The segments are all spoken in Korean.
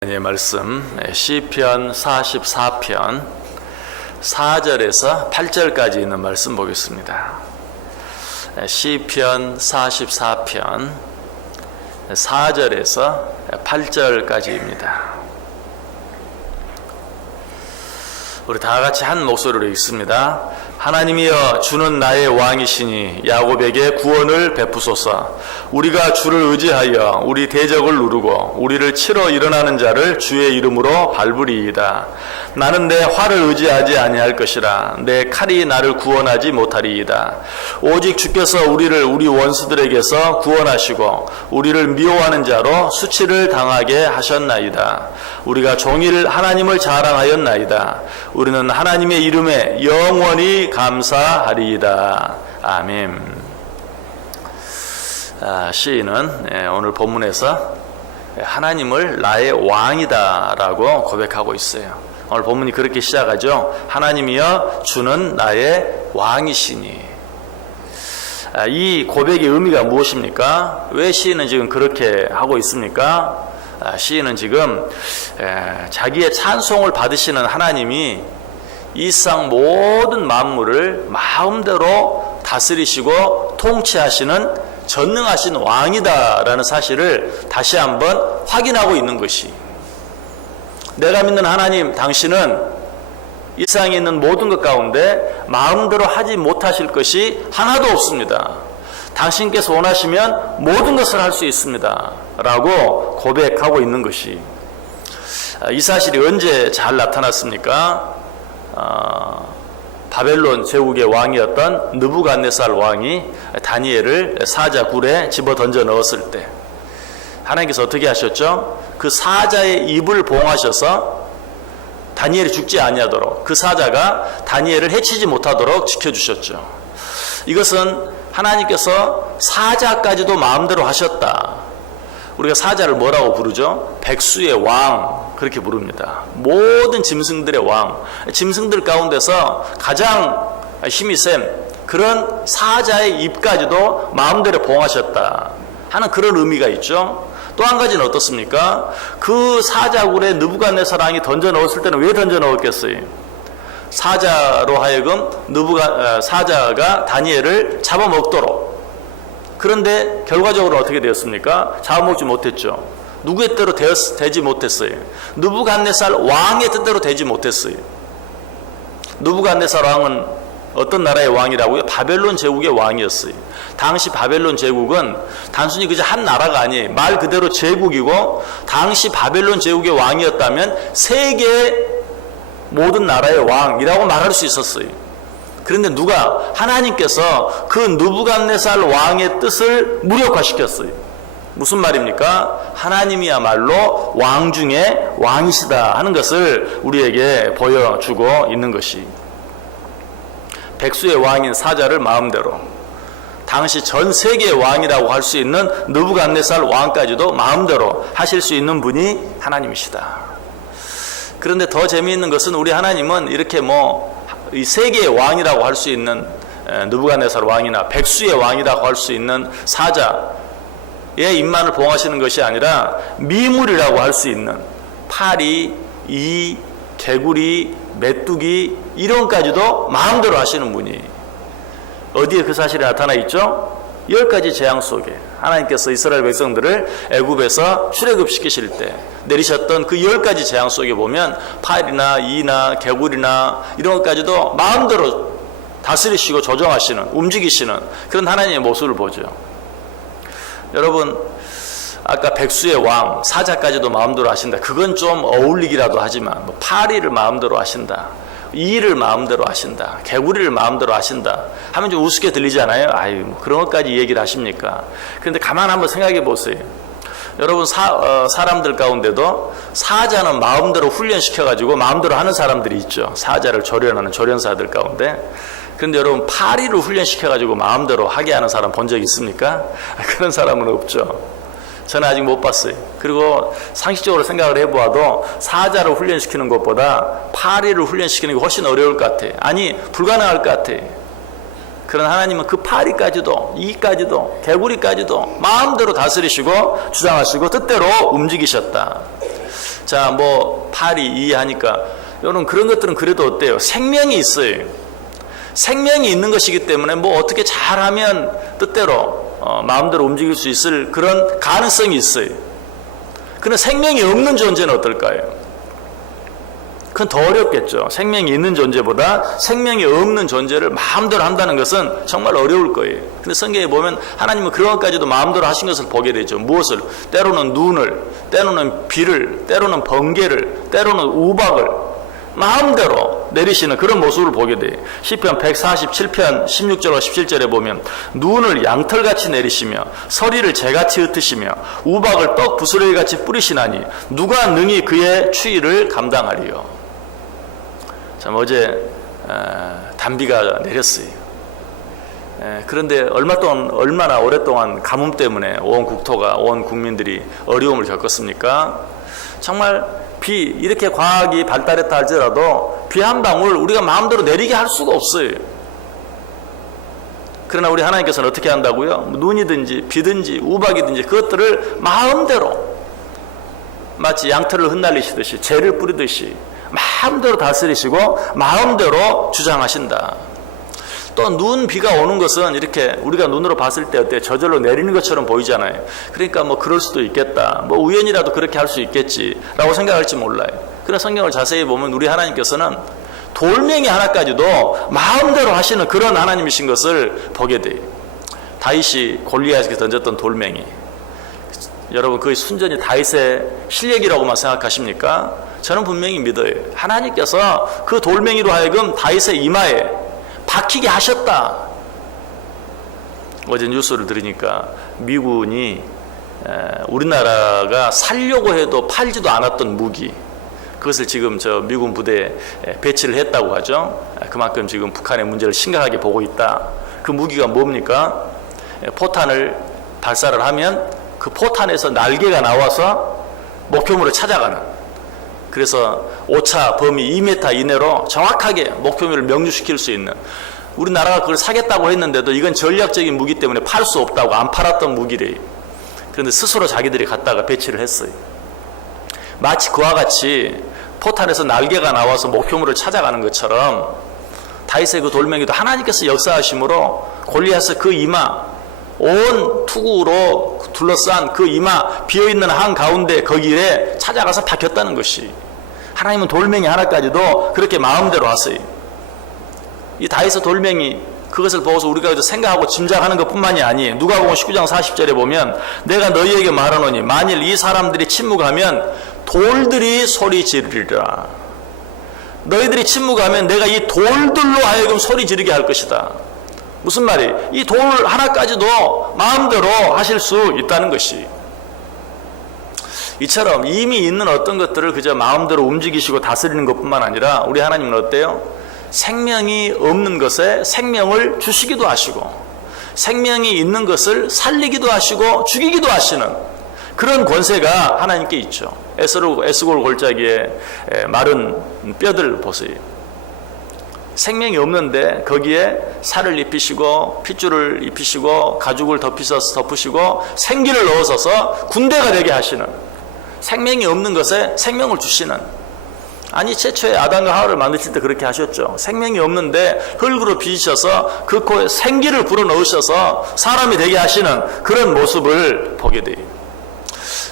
말씀 시편 44편 4절에서 8절까지 있는 말씀 보겠습니다. 시편 44편 4절에서 8절까지입니다. 우리 다 같이 한 목소리로 읽습니다. 하나님이여, 주는 나의 왕이시니 야곱에게 구원을 베푸소서. 우리가 주를 의지하여 우리 대적을 누르고 우리를 치러 일어나는 자를 주의 이름으로 밟으리이다. 나는 내 활을 의지하지 아니할 것이라. 내 칼이 나를 구원하지 못하리이다. 오직 주께서 우리를 우리 원수들에게서 구원하시고 우리를 미워하는 자로 수치를 당하게 하셨나이다. 우리가 종일 하나님을 자랑하였나이다. 우리는 하나님의 이름에 영원히 감사하리이다. 아멘. 시인은 오늘 본문에서 하나님을 나의 왕이다 라고 고백하고 있어요. 오늘 본문이 그렇게 시작하죠. 하나님이여, 주는 나의 왕이시니. 이 고백의 의미가 무엇입니까? 왜 시인은 지금 그렇게 하고 있습니까? 시인은 지금 자기의 찬송을 받으시는 하나님이 이 세상 모든 만물을 마음대로 다스리시고 통치하시는 전능하신 왕이다라는 사실을 다시 한번 확인하고 있는 것이, 내가 믿는 하나님, 당신은 이 세상에 있는 모든 것 가운데 마음대로 하지 못하실 것이 하나도 없습니다. 당신께서 원하시면 모든 것을 할 수 있습니다 라고 고백하고 있는 것이, 이 사실이 언제 잘 나타났습니까? 바벨론 제국의 왕이었던 느부갓네살 왕이 다니엘을 사자 굴에 집어 던져 넣었을 때 하나님께서 어떻게 하셨죠? 그 사자의 입을 봉하셔서 다니엘이 죽지 아니하도록, 그 사자가 다니엘을 해치지 못하도록 지켜주셨죠. 이것은 하나님께서 사자까지도 마음대로 하셨다. 우리가 사자를 뭐라고 부르죠? 백수의 왕, 그렇게 부릅니다. 모든 짐승들의 왕, 짐승들 가운데서 가장 힘이 센 그런 사자의 입까지도 마음대로 봉하셨다 하는 그런 의미가 있죠. 또 한 가지는 어떻습니까? 그 사자굴에 느부갓네살 왕이 던져 넣었을 때는 왜 던져 넣었겠어요? 사자로 하여금 사자가 다니엘을 잡아먹도록. 그런데 결과적으로 어떻게 되었습니까? 잡아먹지 못했죠. 누구의 뜻대로 되지 못했어요. 느부갓네살 왕의 뜻대로 되지 못했어요. 느부갓네살 왕은 어떤 나라의 왕이라고요? 바벨론 제국의 왕이었어요. 당시 바벨론 제국은 단순히 그저 한 나라가 아니에요. 말 그대로 제국이고, 당시 바벨론 제국의 왕이었다면 세계 모든 나라의 왕이라고 말할 수 있었어요. 그런데 하나님께서 그 느부갓네살 왕의 뜻을 무력화시켰어요. 무슨 말입니까? 하나님이야말로 왕 중에 왕이시다 하는 것을 우리에게 보여주고 있는 것이, 백수의 왕인 사자를 마음대로, 당시 전 세계의 왕이라고 할 수 있는 느부갓네살 왕까지도 마음대로 하실 수 있는 분이 하나님이시다. 그런데 더 재미있는 것은, 우리 하나님은 이렇게 이 세계의 왕이라고 할 수 있는 느부갓네살 왕이나 백수의 왕이라고 할 수 있는 사자의 입만을 봉하시는 것이 아니라 미물이라고 할 수 있는 파리, 이, 개구리, 메뚜기 이런 것까지도 마음대로 하시는 분이, 어디에 그 사실이 나타나 있죠? 10가지 재앙 속에 하나님께서 이스라엘 백성들을 애굽에서 출애굽시키실 때 내리셨던 그 10가지 재앙 속에 보면 파리나 이나 개구리나 이런 것까지도 마음대로 다스리시고 조정하시는, 움직이시는 그런 하나님의 모습을 보죠. 여러분, 아까 백수의 왕, 사자까지도 마음대로 하신다. 그건 좀 어울리기라도 하지만, 파리를 마음대로 하신다, 이를 마음대로 하신다, 개구리를 마음대로 하신다 하면 좀 우습게 들리잖아요. 그런 것까지 얘기를 하십니까? 그런데 가만 한번 생각해 보세요. 여러분, 사람들 가운데도 사자는 마음대로 훈련시켜가지고 마음대로 하는 사람들이 있죠. 사자를 조련하는 조련사들 가운데. 그런데 여러분, 파리를 훈련시켜가지고 마음대로 하게 하는 사람 본 적 있습니까? 그런 사람은 없죠. 저는 아직 못 봤어요. 그리고 상식적으로 생각을 해보아도 사자를 훈련시키는 것보다 파리를 훈련시키는 게 훨씬 어려울 것 같아요. 아니, 불가능할 것 같아요. 그런 하나님은 그 파리까지도, 이까지도, 개구리까지도 마음대로 다스리시고 주장하시고 뜻대로 움직이셨다. 자, 뭐 팔이 이해하니까 여러분 그런 것들은 그래도 어때요? 생명이 있어요. 생명이 있는 것이기 때문에 뭐 어떻게 잘하면 뜻대로 마음대로 움직일 수 있을 그런 가능성이 있어요. 그러나 생명이 없는 존재는 어떨까요? 그건 더 어렵겠죠. 생명이 있는 존재보다 생명이 없는 존재를 마음대로 한다는 것은 정말 어려울 거예요. 근데 성경에 보면 하나님은 그런 것까지도 마음대로 하신 것을 보게 되죠. 무엇을? 때로는 눈을, 때로는 비를, 때로는 번개를, 때로는 우박을 마음대로 내리시는 그런 모습을 보게 돼요. 시편 147편 16절과 17절에 보면 눈을 양털같이 내리시며 서리를 재같이 흩으시며 우박을 떡 부스러기같이 뿌리시나니 누가 능히 그의 추위를 감당하리요. 참 어제 단비가 내렸어요. 그런데 얼마나 오랫동안 가뭄 때문에 온 국토가, 온 국민들이 어려움을 겪었습니까? 정말 비, 이렇게 과학이 발달했다 할지라도 비 한 방울 우리가 마음대로 내리게 할 수가 없어요. 그러나 우리 하나님께서는 어떻게 한다고요? 눈이든지 비든지 우박이든지 그것들을 마음대로 마치 양털을 흩날리시듯이 재를 뿌리듯이 마음대로 다스리시고 마음대로 주장하신다. 또 눈, 비가 오는 것은 이렇게 우리가 눈으로 봤을 때 어때요? 저절로 내리는 것처럼 보이잖아요. 그러니까 뭐 그럴 수도 있겠다. 뭐 우연이라도 그렇게 할 수 있겠지 라고 생각할지 몰라요. 그러나 성경을 자세히 보면 우리 하나님께서는 돌멩이 하나까지도 마음대로 하시는 그런 하나님이신 것을 보게 돼요. 다윗이 골리앗에게 던졌던 돌멩이, 여러분 그의 순전히 다윗의 실력이라고만 생각하십니까? 저는 분명히 믿어요. 하나님께서 그 돌멩이로 하여금 다윗의 이마에 박히게 하셨다. 어제 뉴스를 들으니까 미군이 우리나라가 살려고 해도 팔지도 않았던 무기, 그것을 지금 저 미군 부대에 배치를 했다고 하죠. 그만큼 지금 북한의 문제를 심각하게 보고 있다. 그 무기가 뭡니까? 포탄을 발사를 하면 그 포탄에서 날개가 나와서 목표물을 찾아가는, 그래서 오차 범위 2m 이내로 정확하게 목표물을 명중시킬 수 있는, 우리나라가 그걸 사겠다고 했는데도 이건 전략적인 무기 때문에 팔 수 없다고 안 팔았던 무기래요. 그런데 스스로 자기들이 갖다가 배치를 했어요. 마치 그와 같이 포탄에서 날개가 나와서 목표물을 찾아가는 것처럼 다윗의 그 돌멩이도 하나님께서 역사하심으로 골리앗의 그 이마, 온 투구로 둘러싼 그 이마 비어있는 한가운데 거기에 찾아가서 박혔다는 것이, 하나님은 돌멩이 하나까지도 그렇게 마음대로 하세요. 이 다윗의 돌멩이, 그것을 보고서 우리가 생각하고 짐작하는 것뿐만이 아니, 누가복음 19장 40절에 보면 내가 너희에게 말하노니 만일 이 사람들이 침묵하면 돌들이 소리 지르리라. 너희들이 침묵하면 내가 이 돌들로 하여금 소리 지르게 할 것이다. 무슨 말이? 이 돌 하나까지도 마음대로 하실 수 있다는 것이, 이처럼 이미 있는 어떤 것들을 그저 마음대로 움직이시고 다스리는 것뿐만 아니라 우리 하나님은 어때요? 생명이 없는 것에 생명을 주시기도 하시고 생명이 있는 것을 살리기도 하시고 죽이기도 하시는 그런 권세가 하나님께 있죠. 에스골 골짜기에 마른 뼈들 보세요. 생명이 없는데 거기에 살을 입히시고 핏줄을 입히시고 가죽을 덮으시고 생기를 넣으셔서 군대가 되게 하시는, 생명이 없는 것에 생명을 주시는, 아니 최초에 아담과 하와를 만드실 때 그렇게 하셨죠. 생명이 없는데 흙으로 빚으셔서 그 코에 생기를 불어넣으셔서 사람이 되게 하시는 그런 모습을 보게 돼요.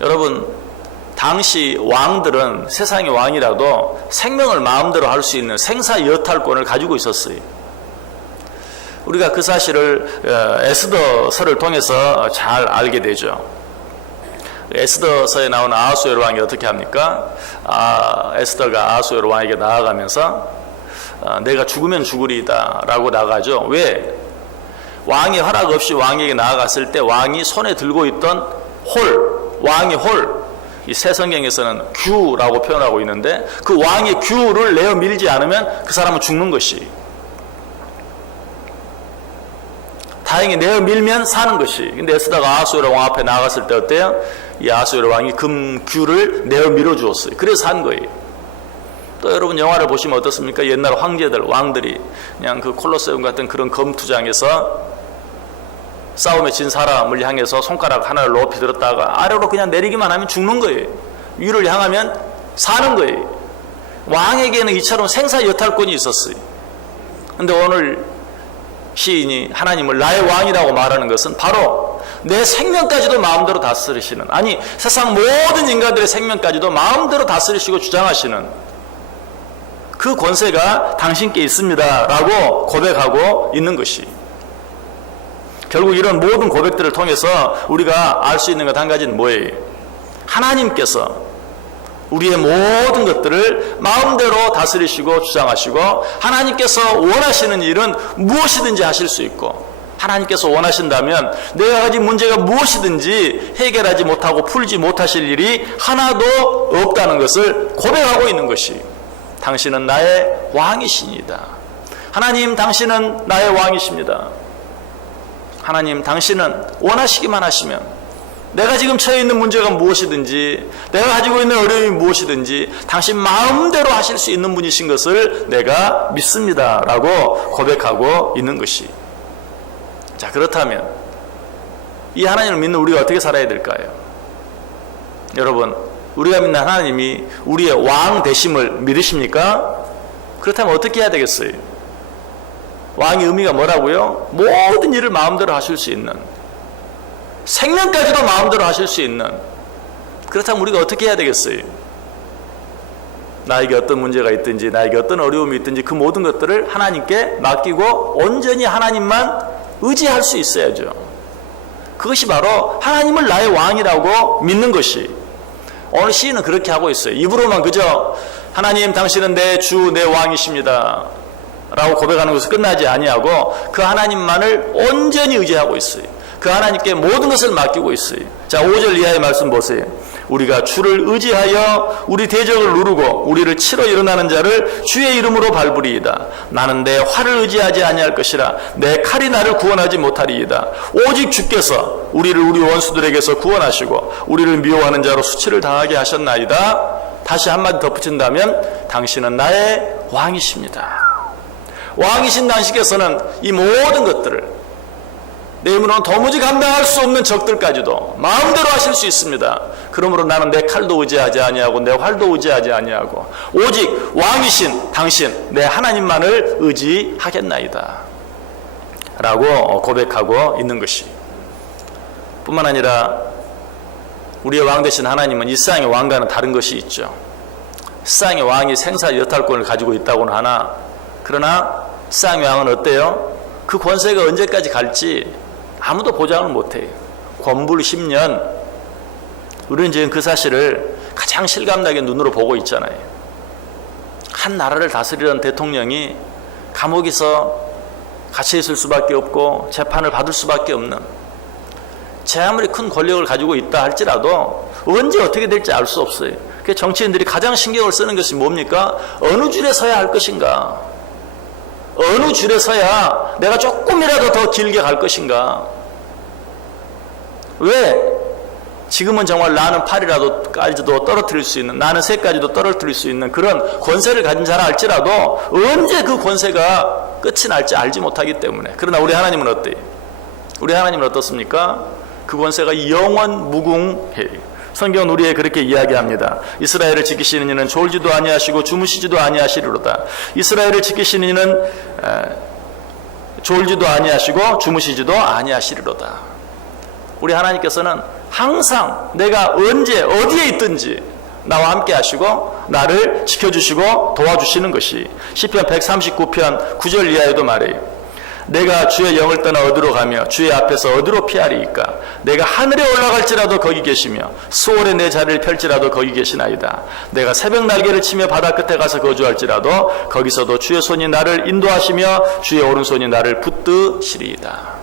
여러분, 당시 왕들은 세상의 왕이라도 생명을 마음대로 할 수 있는 생사여탈권을 가지고 있었어요. 우리가 그 사실을 에스더서를 통해서 잘 알게 되죠. 에스더서에 나오는 아하수에로 왕이 어떻게 합니까? 에스더가 아하수에로 왕에게 나아가면서 내가 죽으면 죽으리이다 라고 나가죠. 왜? 왕의 허락 없이 왕에게 나아갔을 때 왕이 손에 들고 있던 왕의 홀, 이 새 성경에서는 규라고 표현하고 있는데 그 왕의 규를 내어 밀지 않으면 그 사람은 죽는 것이, 다행히 내어 밀면 사는 것이. 근데 에스더가 아하수에로 왕 앞에 나아갔을 때 어때요? 이 아하수에로 왕이 금규를 내어 밀어 주었어요. 그래서 산 거예요. 또 여러분 영화를 보시면 어떻습니까? 옛날 황제들, 왕들이 그냥 그 콜로세움 같은 그런 검투장에서 싸움에 진 사람을 향해서 손가락 하나를 높이 들었다가 아래로 그냥 내리기만 하면 죽는 거예요. 위를 향하면 사는 거예요. 왕에게는 이처럼 생사여탈권이 있었어요. 근데 오늘 시인이 하나님을 나의 왕이라고 말하는 것은 바로 내 생명까지도 마음대로 다스리시는, 아니 세상 모든 인간들의 생명까지도 마음대로 다스리시고 주장하시는 그 권세가 당신께 있습니다 라고 고백하고 있는 것이, 결국 이런 모든 고백들을 통해서 우리가 알 수 있는 것 한 가지는 뭐예요? 하나님께서 우리의 모든 것들을 마음대로 다스리시고 주장하시고, 하나님께서 원하시는 일은 무엇이든지 하실 수 있고, 하나님께서 원하신다면 내가 가진 문제가 무엇이든지 해결하지 못하고 풀지 못하실 일이 하나도 없다는 것을 고백하고 있는 것이, 당신은 나의 왕이시니다. 하나님, 당신은 나의 왕이십니다. 하나님, 당신은 원하시기만 하시면 내가 지금 처해 있는 문제가 무엇이든지, 내가 가지고 있는 어려움이 무엇이든지 당신 마음대로 하실 수 있는 분이신 것을 내가 믿습니다 라고 고백하고 있는 것이. 자, 그렇다면 이 하나님을 믿는 우리가 어떻게 살아야 될까요? 여러분, 우리가 믿는 하나님이 우리의 왕 되심을 믿으십니까? 그렇다면 어떻게 해야 되겠어요? 왕의 의미가 뭐라고요? 모든 일을 마음대로 하실 수 있는, 생명까지도 마음대로 하실 수 있는, 그렇다면 우리가 어떻게 해야 되겠어요? 나에게 어떤 문제가 있든지, 나에게 어떤 어려움이 있든지 그 모든 것들을 하나님께 맡기고 온전히 하나님만 의지할 수 있어야죠. 그것이 바로 하나님을 나의 왕이라고 믿는 것이. 오늘 시인은 그렇게 하고 있어요. 입으로만 그저 하나님, 당신은 내 주, 내 왕이십니다 라고 고백하는 것을 끝나지 아니하고 그 하나님만을 온전히 의지하고 있어요. 그 하나님께 모든 것을 맡기고 있어요. 자, 5절 이하의 말씀 보세요. 우리가 주를 의지하여 우리 대적을 누르고 우리를 치러 일어나는 자를 주의 이름으로 밟으리이다. 나는 내 활을 의지하지 아니할 것이라. 내 칼이 나를 구원하지 못하리이다. 오직 주께서 우리를 우리 원수들에게서 구원하시고 우리를 미워하는 자로 수치를 당하게 하셨나이다. 다시 한마디 덧붙인다면 당신은 나의 왕이십니다. 왕이신 당신께서는 이 모든 것들을 내 힘으로는 도무지 감당할 수 없는 적들까지도 마음대로 하실 수 있습니다. 그러므로 나는 내 칼도 의지하지 아니하고 내 활도 의지하지 아니하고 오직 왕이신 당신 내 하나님만을 의지하겠나이다 라고 고백하고 있는 것이. 뿐만 아니라 우리의 왕 되신 하나님은 이 세상의 왕과는 다른 것이 있죠. 세상의 왕이 생사여탈권을 가지고 있다고는 하나, 그러나 세상의 왕은 어때요? 그 권세가 언제까지 갈지 아무도 보장을 못해요. 권불 10년. 우리는 지금 그 사실을 가장 실감나게 눈으로 보고 있잖아요. 한 나라를 다스리던 대통령이 감옥에서 갇혀 있을 수밖에 없고 재판을 받을 수밖에 없는, 제 아무리 큰 권력을 가지고 있다 할지라도 언제 어떻게 될지 알 수 없어요. 그래서 정치인들이 가장 신경을 쓰는 것이 뭡니까? 어느 줄에 서야 할 것인가? 어느 줄에 서야 내가 조금이라도 더 길게 갈 것인가? 왜? 지금은 정말 나는 팔이라도까지도 떨어뜨릴 수 있는, 나는 새까지도 떨어뜨릴 수 있는 그런 권세를 가진 자라 할지라도 언제 그 권세가 끝이 날지 알지 못하기 때문에. 그러나 우리 하나님은 어때요? 우리 하나님은 어떻습니까? 그 권세가 영원 무궁해요. 성경은 우리에게 그렇게 이야기합니다. 이스라엘을 지키시는 이는 졸지도 아니하시고 주무시지도 아니하시리로다. 이스라엘을 지키시는 이는 졸지도 아니하시고 주무시지도 아니하시리로다. 우리 하나님께서는 항상 내가 언제 어디에 있든지 나와 함께 하시고 나를 지켜주시고 도와주시는 것이 시편 139편 9절 이하에도 말해요. 내가 주의 영을 떠나 어디로 가며 주의 앞에서 어디로 피하리이까? 내가 하늘에 올라갈지라도 거기 계시며 수월에 내 자리를 펼지라도 거기 계시나이다. 내가 새벽 날개를 치며 바다 끝에 가서 거주할지라도 거기서도 주의 손이 나를 인도하시며 주의 오른손이 나를 붙드시리이다.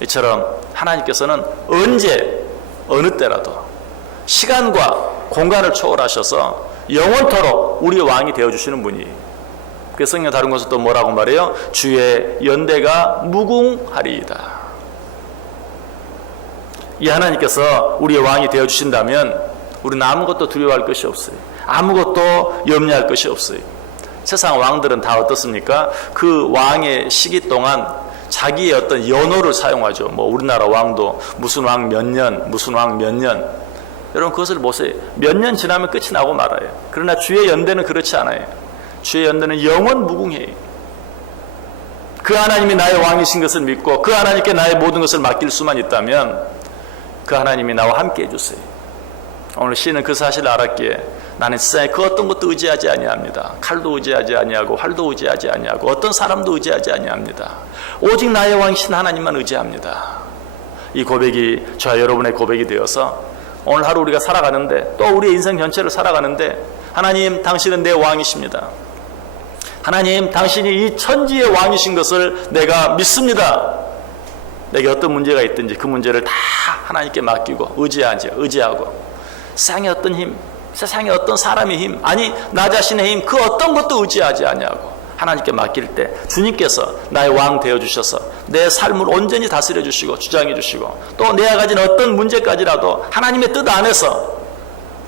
이처럼 하나님께서는 언제 어느 때라도 시간과 공간을 초월하셔서 영원토록 우리의 왕이 되어주시는 분이에요. 그래서 성경 다른 곳에 또 뭐라고 말해요? 주의 연대가 무궁하리이다. 이 하나님께서 우리의 왕이 되어주신다면 우리는 아무것도 두려워할 것이 없어요. 아무것도 염려할 것이 없어요. 세상 왕들은 다 어떻습니까? 그 왕의 시기 동안 자기의 어떤 연호를 사용하죠. 뭐 우리나라 왕도 무슨 왕 몇 년, 무슨 왕 몇 년. 여러분 그것을 보세요. 몇 년 지나면 끝이 나고 말아요. 그러나 주의 연대는 그렇지 않아요. 주의 연대는 영원 무궁해요. 그 하나님이 나의 왕이신 것을 믿고 그 하나님께 나의 모든 것을 맡길 수만 있다면 그 하나님이 나와 함께 해주세요. 오늘 시인은 그 사실을 알았기에 나는 세상에 그 어떤 것도 의지하지 아니합니다. 칼도 의지하지 아니하고 활도 의지하지 아니하고 어떤 사람도 의지하지 아니합니다. 오직 나의 왕이신 하나님만 의지합니다. 이 고백이 저와 여러분의 고백이 되어서 오늘 하루 우리가 살아가는데 또 우리의 인생 전체를 살아가는데 하나님 당신은 내 왕이십니다. 하나님 당신이 이 천지의 왕이신 것을 내가 믿습니다. 내게 어떤 문제가 있든지 그 문제를 다 하나님께 맡기고 의지하고 세상의 어떤 힘, 세상의 어떤 사람의 힘, 아니 나 자신의 힘, 그 어떤 것도 의지하지 아니하고 하나님께 맡길 때 주님께서 나의 왕 되어주셔서 내 삶을 온전히 다스려 주시고 주장해 주시고 또 내가 가진 어떤 문제까지라도 하나님의 뜻 안에서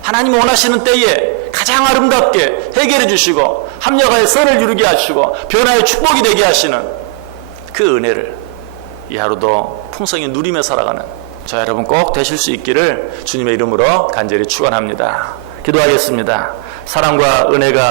하나님이 원하시는 때에 가장 아름답게 해결해 주시고 합력하여 선을 이루게 하시고 변화의 축복이 되게 하시는 그 은혜를 이 하루도 풍성히 누리며 살아가는 저 여러분 꼭 되실 수 있기를 주님의 이름으로 간절히 축원합니다. 기도하겠습니다. 사랑과 은혜가